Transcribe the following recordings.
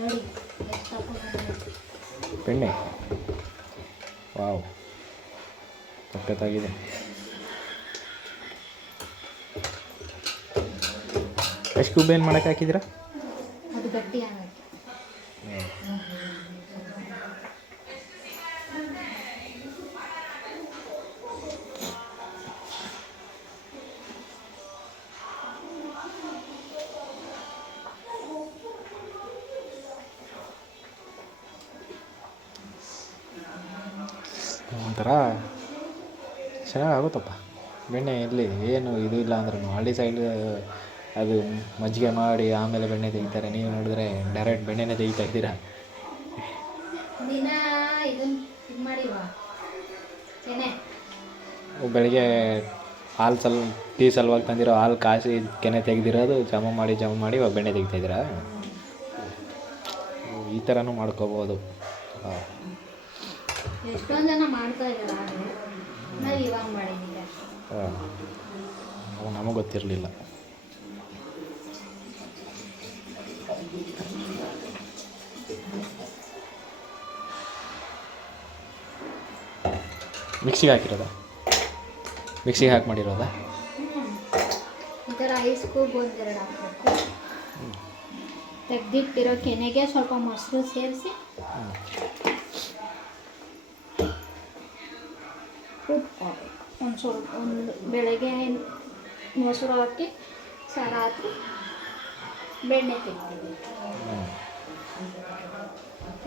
ನೋಡಿ ಎಷ್ಟು ಹಾಕೋದು. ಬೆಣ್ಣೆ ವಾವ್ ಸಖತ್ತಾಗಿದೆ. ಎಷ್ಟು ಕ್ಯೂಬ್ ಏನು ಮಾಡೋಕ್ಕೆ ಹಾಕಿದ್ದೀರಾ? ಅದು ಗಟ್ಟಿ ಆಗುತ್ತೆ. ಒಂಥರ ಚೆನ್ನಾಗಾಗುತ್ತಪ್ಪ ಬೆಣ್ಣೆ. ಇಲ್ಲಿ ಏನು ಇದು ಇಲ್ಲ ಅಂದ್ರೂ ಹಳ್ಳಿ ಸೈಡ್ ಅದು ಮಜ್ಜಿಗೆ ಮಾಡಿ ಆಮೇಲೆ ಬೆಣ್ಣೆ ತೆಗಿತಾರೆ. ನೀವು ನೋಡಿದ್ರೆ ಡೈರೆಕ್ಟ್ ಬೆಣ್ಣೆನೇ ತೆಗಿತಾ ಇದ್ದೀರಾ. ದಿನ ಇದನ್ನು ಇದು ಮಾಡಿಲ್ವಾ ಏನೇ ಬೆಳಗ್ಗೆ ಹಾಲು ಟೀ ಸಲುವಾಗಿ ತಂದಿರೋ ಹಾಲು ಕಾಸಿ ಕೆನೆ ತೆಗೆದಿರೋದು ಜಮ ಮಾಡಿ ಇವಾಗ ಬೆಣ್ಣೆ ತೆಗಿತಾಯಿದ್ದೀರಾ. ಈ ಥರನೂ ಮಾಡ್ಕೋಬೋದು. ಎಷ್ಟೊಂದು ಜನ ಮಾಡ್ತಾ ಇದ್ದಾರೆ. ಆದರೆ ನಾವು ಇವಾಗ ಮಾಡಿದ್ದೀವಿ. ಹಾಂ ನಮಗೆ ಗೊತ್ತಿರಲಿಲ್ಲ. ಮಿಕ್ಸಿಗೆ ಹಾಕಿರೋದಾ? ಮಿಕ್ಸಿಗೆ ಹಾಕಿ ಮಾಡಿರೋದಾ? ಈ ಥರ ಐಸ್ ಕ್ಯೂಬ್ ಒಂದೆರಡು ಹಾಕಬೇಕು. ತೆಗೆದಿಟ್ಟಿರೋ ಕೆನೆಗೆ ಸ್ವಲ್ಪ ಮೊಸರು ಸೇರಿಸಿ ಒಂದು ಬೆಳಗ್ಗೆ ಮೊಸರು ಹಾಕಿ ರಾತ್ರಿ ಬೆಣ್ಣೆ ತೆಗ್ತೀವಿ.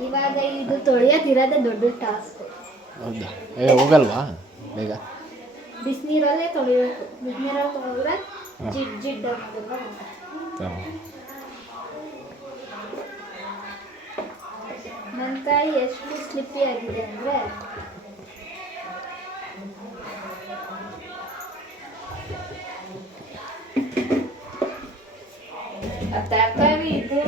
ಇವಾಗ ಇದು ತೊಳೆಯೋದಿರೋದೇ ದೊಡ್ಡ ಟಾಸ್ಕ್. ಹೌದಾ? ಹೋಗಲ್ವಾ ಬೇಗ? ಬಿಸಿನೀರಲ್ಲೇ ತೊಳಿಬೇಕು. ಬಿಸಿನೀರಲ್ಲಿ ತೊಳೆದ್ರೆ ಜಿಡ್ಡು ಅನ್ನೋದಿಲ್ಲ. ನನ್ನ ಕೈ ಎಷ್ಟು ಸ್ಲಿಪ್ಪಿ ಆಗಿದೆ ಅಂದರೆ ತರಕಾರಿ ಇದು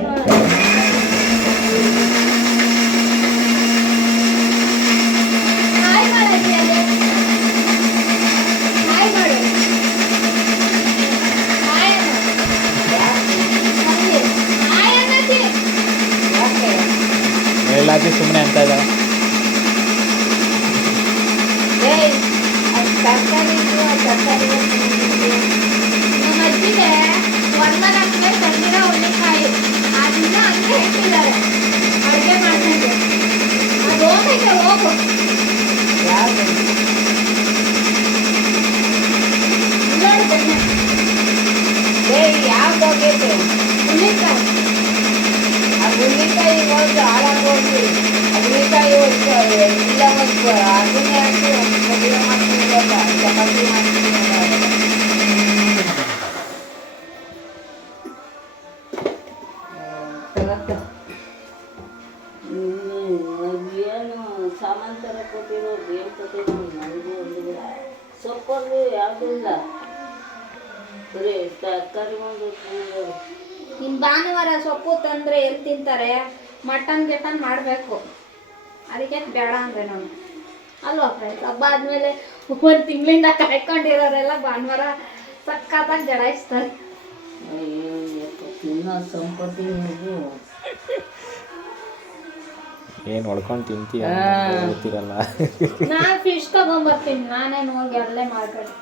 ಎಲ್ಲಾದ್ರೂ ಸುಮ್ಮನೆ ಅಂತ ಇದ್ದಾರೆ. ನಮ್ಮ ಅಜ್ಜಿಗೆ ಒಂದನೇ ತಂದಿರೋ ಹುಳ್ಳಿಕಾಯಿ ಅದನ್ನ ಹಂಗೆ ಇಟ್ಟಿದ್ದಾರೆ ಅಡುಗೆ ಮಾಡ್ಕೊಂಡು. ಅದು ಹೋಗೈತೆ ಹೋಗು. ಯಾವ್ದು ಹೋಗೈತೆ? ಹುಳ್ಳಿಕಾಯಿ. ಆ ಹುಳ್ಳಿಕಾಯಿ ಹೋಗಿ ಹಾಳಾಗೋಗಿ ಹುಳ್ಳಿಕಾಯಿ ಇಲ್ಲ ಒಂದು ಅದನ್ನೇ ಹಾಕಿ ಮದುವೆ ಮಾಡ್ಕೊಂಡಿಲ್ಲ ಚಪಾತಿ ಮಾಡ್ತೀನಿ. ಏನು ಸಾಮಾನು ಥರ ಕೊಟ್ಟಿರೋ ಏನು ಕೊಟ್ಟಿರೋ ನನಗೂ ಒಂದು ಸೊಪ್ಪಲ್ಲಿ ಯಾವುದೂ ಇಲ್ಲ. ಬರೀ ತರಕಾರಿ ಒಂದು. ಇನ್ನು ಭಾನುವಾರ ಸೊಪ್ಪು ತಂದರೆ ಎಲ್ಲಿ ತಿಂತಾರೆ? ಮಟನ್ ಗಿಟನ್ ಮಾಡಬೇಕು. ಅದಕ್ಕೆ ಬೇಡ ಅಂದರೆ ನಾನು ಅಲ್ವಾ ಫ್ರೆಂಡ್ಸ್? ಹಬ್ಬ ಆದಮೇಲೆ ಒಂದು ತಿಂಗಳಿಂದ ಕಾಯ್ಕೊಂಡಿರೋರೆಲ್ಲ ಭಾನುವಾರ ಸಕ್ಕತ್ತಾಗಿ ಜಡಾಯಿಸ್ತಾರೆ. ತಿನ್ನೋ ಸಂಪತ್ತಿ ಏನು ಹೊಡ್ಕೊಂಡು ತಿಂತೀಯ ಗೊತ್ತಿರಲ್ಲ. ನಾನು ಫಿಶ್ ತಗೊಂಬರ್ತೀನಿ. ನಾನೇನು ಹೋಗಿ ಅಲ್ಲೇ ಮಾರ್ಕೆಟ್.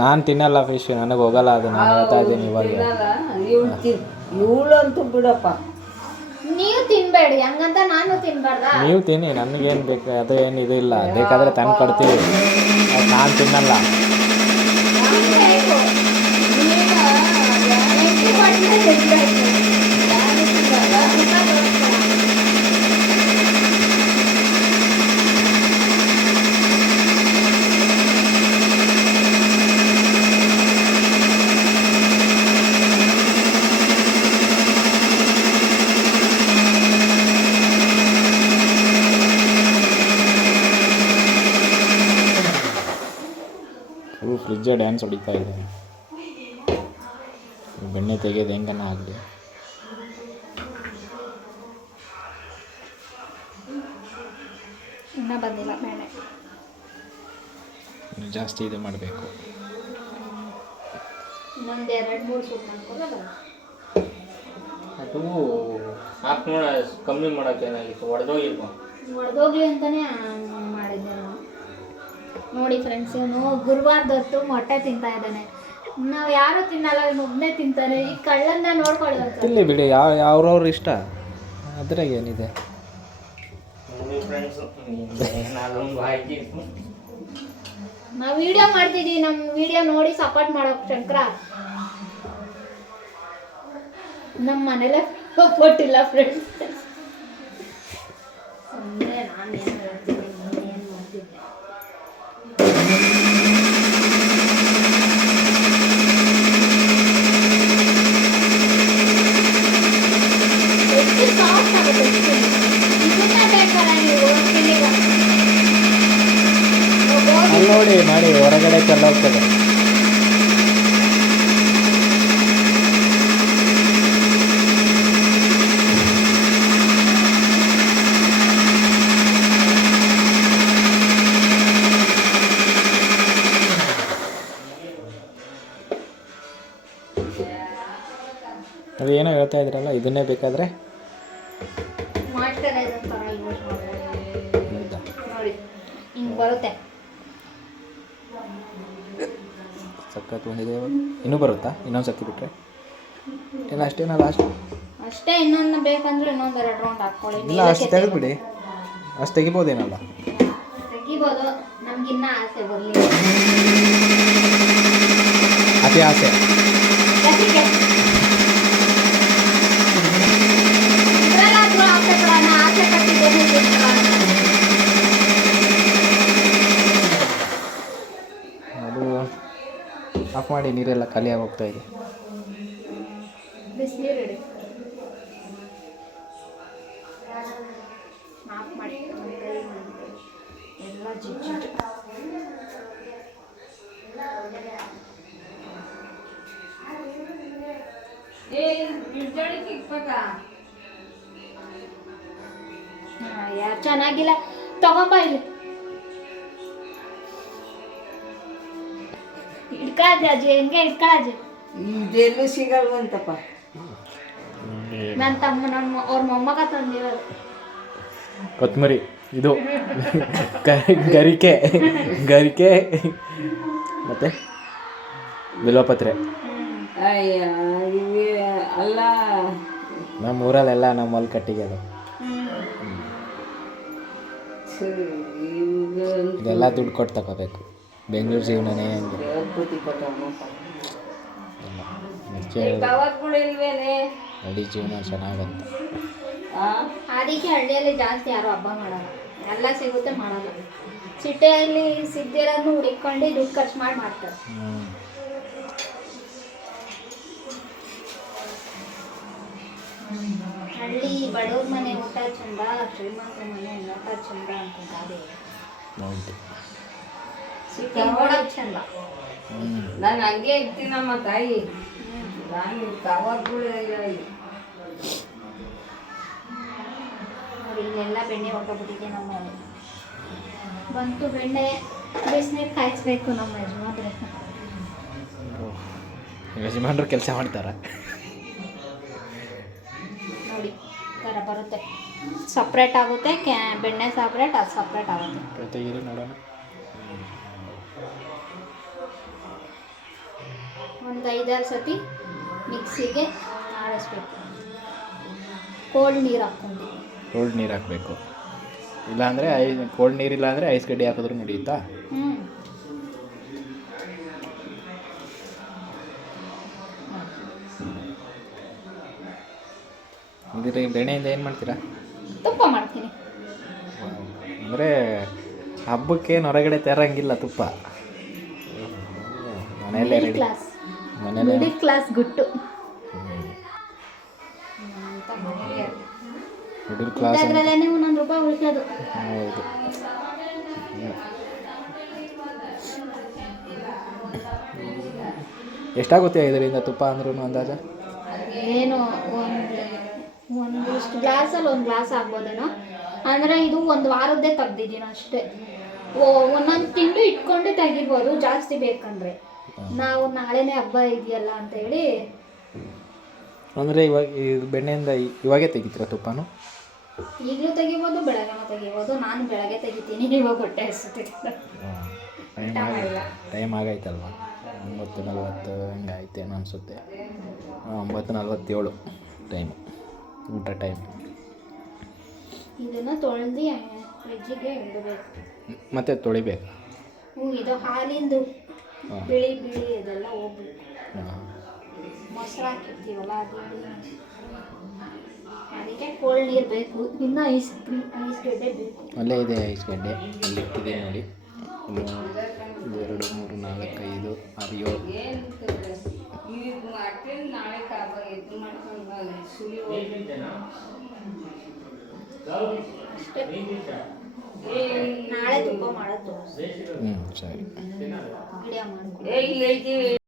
ನಾನು ತಿನ್ನಲ್ಲ ಫಿಶ್, ನನಗೆ ಹೋಗಲ್ಲ ಅದು. ನಾನು ಹೇಳ್ತಾ ಇದ್ದೀನಿ ಇವಾಗ. ಇವಳಂತೂ ಬಿಡಪ್ಪ. ನೀವು ತಿನ್ಬೇಡಿ ಹಂಗಂತ ನಾನು ತಿನ್ಬಾರ್ದ? ನೀವು ತಿನ್ನಿ, ನನಗೇನು ಬೇಕು ಅದು ಏನು ಇದು ಇಲ್ಲ. ಬೇಕಾದರೆ ತಂದು ಕೊಡ್ತೀವಿ. ನಾನು ತಿನ್ನಲ್ಲ. ಫ್ರಿಜ್ಜೇ ಡ್ಯಾನ್ಸ್ ಹೊಡಿತಾ ಇದೆ. ಬೆಣ್ಣೆ ತೆಗೆಯೋದು ಹೆಂಗನ್ನ ಆಗಲಿ. ಇನ್ನೂ ಬಂದಿಲ್ಲ ಬೆಣ್ಣೆ. ಜಾಸ್ತಿ ಇದು ಮಾಡಬೇಕು. ಇನ್ನೊಂದು 2-3 ಸೂಪ್ ಮಾಡ್ಕೊಳ್ಳಲ್ಲ. ಹೂವು ಹಾಕಿ ನೋಡ ಕಮ್ಮಿ ಮಾಡೋಕೆ ಏನಾಗಿತ್ತು ಹೊಡೆದೋಗಿಲ್ವ ಹೊಡೆದೋಗ್ಲಿ ಅಂತಾನೆ ಮಾಡಿದ್ದೆ ನಾನು. ನೋಡಿ ಫ್ರೆಂಡ್ಸ್, ಇವನು ಗುರುವಾರದೊತ್ತು ಮೊಟ್ಟೆ ತಿಂತಾ ಇದ್ದಾನೆ. ನಾವು ಯಾರು ತಿನ್ನಲ್ಲ, ಇವನು ಒಬ್ಬನೇ ತಿಂತಾನೆ. ಈ ಕಳ್ಳನ್ನ ನೋಡ್ಕೊಳ್ಳಿ ಅಂತ. ತಿನ್ಲಿ ಬಿಡಿ, ಅವ್ರವ್ರ ಇಷ್ಟ, ಅದ್ರಾಗ ಏನಿದೆ. ನಾವು ವಿಡಿಯೋ ಮಾಡ್ತಿದ್ದೀವಿ, ನಮ್ಮ ವಿಡಿಯೋ ನೋಡಿ ಸಪೋರ್ಟ್ ಮಾಡೋಕೆ ಶಂಕರ. ನಮ್ಮ ಮನೇಲೆ ಸಪೋರ್ಟ್ ಇಲ್ಲ ಫ್ರೆಂಡ್ಸ್. ಸುಮ್ಮನೆ ನಾನು ಏನು ಹೇಳ್ತೀನಿ, ಏನು ಮಾಡ್ತಿದ್ದೆ. ಎಷ್ಟು ಸಾಫ್ಟ್ ಆಗುತ್ತೆ, ಇದನ್ನ ಬೇಕಾರೆ ನೀವು ತಿನ್ನಿಲ್ಲ. ಅಲ್ಲಿ ನೋಡಿ ಮಾಡಿ ಹೊರಗಡೆ ಚೆಲ್ಲೋಗ್ತದೆ. ಅದು ಏನೋ ಹೇಳ್ತಾ ಇದ್ರಲ್ಲ, ಇದನ್ನೇ ಬೇಕಾದರೆ ಮಾಯ್ಶ್ಚರೈಸರ್ ಥರ ಯೂಸ್ ಮಾಡ್ಬೋದು. ಹೌದಾ? ನೋಡಿ ಹಿಂಗೆ ಬರುತ್ತೆ. ಸಖತ್ ಬಂದಿದೆ. ಇನ್ನೂ ಬರುತ್ತಾ? ಇನ್ನೊಂದು ಸಕ್ಕಿ ಬಿಟ್ಟರೆ ಇಲ್ಲ ಅಷ್ಟೇನಾ ಲಾಸ್ಟ್? ಅಷ್ಟೇ. ಇನ್ನೊಂದು ಬೇಕಂದ್ರೆ ಇನ್ನೊಂದು 2 ರೌಂಡ್ ಹಾಕ್ಕೊಳ್ಳಿ. ಇಲ್ಲ ಅಷ್ಟು ತೆಗೆದುಬಿಡಿ, ಅಷ್ಟು ತೆಗಿಬೋದೇನಲ್ಲ? ತೆಗಿಬೋದು, ನಮ್ಗಿನ್ನ ಆಸೆ ಬರಲಿ. ಅತಿ ಆಸೆ. ಇದ್ರಲ್ಲಾದ್ರೂ ಆಸೆ ಪಡೋಣ, ಆಸೆ ಪಟ್ಟಿದ್ದೇನೆ ಅದು ಆಫ್ ಮಾಡಿ, ನೀರೆಲ್ಲ ಖಾಲಿಯಾಗಿ ಹೋಗ್ತಾ ಇದೆ. ಬಿಸಿನೀರು ಇಡಿ, ಆಫ್ ಮಾಡಿ. ಎಲ್ಲ ಜಿಜ್ಜಿಟ್ಟು ಯಾರು ಚೆನ್ನಾಗಿಲ್ಲ, ತಗೊಂಬ ಇಲ್ಲಿ. ಇಟ್ಕೊಳ್ಳಿ ಅಜ್ಜಿ, ಹೆಂಗೆ ಇಟ್ಕೊಳ್ಳಿ. ಇದೆಲ್ಲೂ ಸಿಗಲ್ವಂತಪ್ಪ. ನನ್ನ ತಮ್ಮ ಅವ್ರ ಮೊಮ್ಮಗ ತಂದಿರೋದು ಕೊತ್ತಂಬರಿ, ಇದು ಗರಿಕೆ ಗರಿಕೆ ಮತ್ತು ಬಿಲ್ವಪತ್ರೆ. ಅಯ್ಯ ಇವೆ ಅಲ್ಲ, ನಮ್ಮ ಊರಲ್ಲೆಲ್ಲ ನಮ್ಮ ಹೊಲ ಕಟ್ಟಿಗೆ ಅದು. ಇದೆಲ್ಲ ದುಡ್ಡು ಕೊಟ್ಟು ತಗೋಬೇಕು. ಬೆಂಗಳೂರು ಜೀವನನೇ ಹಂಗೆ. ಹಳ್ಳಿ ಜೀವನ ಚೆನ್ನಾಗಂತ. ಅದಕ್ಕೆ ಹಳ್ಳಿಯಲ್ಲಿ ಜಾಸ್ತಿ ಯಾರು ಹಬ್ಬ ಮಾಡಲ್ಲ, ಎಲ್ಲ ಸಿಗುತ್ತೆ ಮಾಡಲ್ಲ. ಸಿಟಿಯಲ್ಲಿ ಸಿದ್ದಿರೋದನ್ನು ಹುಡುಕೊಂಡು ದುಡ್ಡು ಖರ್ಚು ಮಾಡಿ ಮಾಡ್ತಾರೆ. ಹಳ್ಳಿ ಬಡವ್ರ ಮನೆ ಊಟ ಚಂದ, ಶ್ರೀಮಂತರ ಮನೆ ಊಟ ಚಂದ ಅಂತ ಗಾದೆ. ಸಿಟಿ ನೋಡೋದು ಚಂದ. ನಾನು ಹಂಗೆ ಇರ್ತೀನಮ್ಮ ತಾಯಿ. ನಾನು ಕವರ್ಗಳೆಲ್ಲ ನೋಡಿ, ಇಲ್ಲೆಲ್ಲ ಬೆಣ್ಣೆ ಹೊರಟೋಗ್ಬಿಟ್ಟಿದೆ. ನಮ್ಮ ಬಂತು ಬೆಣ್ಣೆ, ಬಿಸಿನೀರು ಕಾಯಿಸ್ಬೇಕು ನಮ್ಮ ಯಜಮಾನ್ರೆ. ಯಜಮಾನ್ರು ಕೆಲಸ ಮಾಡ್ತಾರ ನೋಡಿ, ಥರ ಬರುತ್ತೆ. ಸಪ್ರೇಟ್ ಆಗುತ್ತೆ, ಬೆಣ್ಣೆ ಸಪ್ರೇಟ್, ಅದು ಸಪ್ರೇಟ್ ಆಗುತ್ತೆ. ತೆಗೀರಿ ನೋಡೋಣ. ಒಂದು 5-6 ಸತಿ ಮಿಕ್ಸಿಗೆ ಆಡಿಸ್ಬೇಕು. ಕೋಲ್ಡ್ ನೀರು ಹಾಕ್ಕೊಂಡು. ಕೋಲ್ಡ್ ನೀರು ಹಾಕಬೇಕು, ಇಲ್ಲಾಂದರೆ ಕೋಲ್ಡ್ ನೀರಿಲ್ಲ ಅಂದರೆ ಐಸ್ ಗಡ್ಡೆ ಹಾಕಿದ್ರು ನಡೆಯುತ್ತಾ? ಇದ್ರ ಬೆಣ್ಣೆಯಿಂದ ಏನು ಮಾಡ್ತೀರಾ? ತುಪ್ಪ ಮಾಡ್ತೀನಿ. ಅಂದರೆ ಹಬ್ಬಕ್ಕೇನು ಹೊರಗಡೆ ತರಂಗಿಲ್ಲ ತುಪ್ಪ, ಮನೆಯಲ್ಲೇ ರೆಡಿ. ಮನೆಯಲ್ಲೇ ಮಿಡಿಲ್ ಕ್ಲಾಸ್ ಗುಟ್ಟು. ಮಿಡಿಲ್ ಕ್ಲಾಸ್ ಅದರಲ್ಲೇ ₹1 ಉಳಿಸೋದು. ಹೌದು. ಎಷ್ಟಾಗುತ್ತೆ ಇದರಿಂದ ತುಪ್ಪ ಅಂದ್ರೂ ಅಂದಾಜ? ಏನು ಒಂದಿಷ್ಟು ಗ್ಲಾಸಲ್ಲಿ 1 ಗ್ಲಾಸ್ ಆಗ್ಬೋದೇನೋ. ಅಂದರೆ ಇದು 1 ವಾರದ್ದೇ ತೆಗ್ದಿದ್ದೀನಿ ಅಷ್ಟೇ. ಒಂದೊಂದು ತಿಂಗಳು ಇಟ್ಕೊಂಡು ತೆಗಿಬೋದು, ಜಾಸ್ತಿ ಬೇಕಂದರೆ. ನಾವು ನಾಳೆನೇ ಹಬ್ಬ ಇದೆಯಲ್ಲ ಅಂತ ಹೇಳಿ ಅಂದರೆ ಇವಾಗ ಇದು ಬೆಣ್ಣೆಯಿಂದ ಇವಾಗೇ ತೆಗಿತೀರಾ ತುಪ್ಪನೂ? ಈಗಲೂ ತೆಗಿಬೋದು, ಬೆಳಗ್ಗೆನೂ ತೆಗಿಬೋದು. ನಾನು ಬೆಳಗ್ಗೆ ತೆಗಿತೀನಿ, ಇವಾಗ ಹೊಟ್ಟೆ ಹಸಿತಿದೆ. ಟೈಮ್ ಆಗೈತಲ್ವ, 9:40 ಹಂಗೆ ಆಯ್ತೇನೋ ಅನಿಸುತ್ತೆ. 9:47 ಟೈಮು, ಊಟ ಟೈಮ್. ಇದನ್ನು ತೊಳೆದು ಫ್ರಿಜ್ಜಿಗೆ ಇಡಬೇಕು. ಮತ್ತೆ ತೊಳಿಬೇಕು. ಇದು ಹಾಲಿಂದು ಬಿಳಿ ಇದೆಲ್ಲ ಹೋಗ್ಬೇಕು. ಮೊಸರು ಹಾಕಿರ್ತೀವಲ್ಲ ಅದಕ್ಕೆ ಕೋಲ್ಡ್ ನೀರು ಬೇಕು. ಇನ್ನು ಐಸ್ ಗಡ್ಡೆ ಬೇಕು. ಅಲ್ಲೇ ಇದೆ ಐಸ್ ಗಡ್ಡೆ, ಅಲ್ಲಿ ಇಟ್ಟಿದ್ದೀನಿ ನೋಡಿ. 1 2 3 4 5 6 ನಾಳೆ ತುಪ್ಪ ಮಾಡೋದು. ಸರಿ. ಗಿಡ ಮಾಡ್ಕೊಂಡು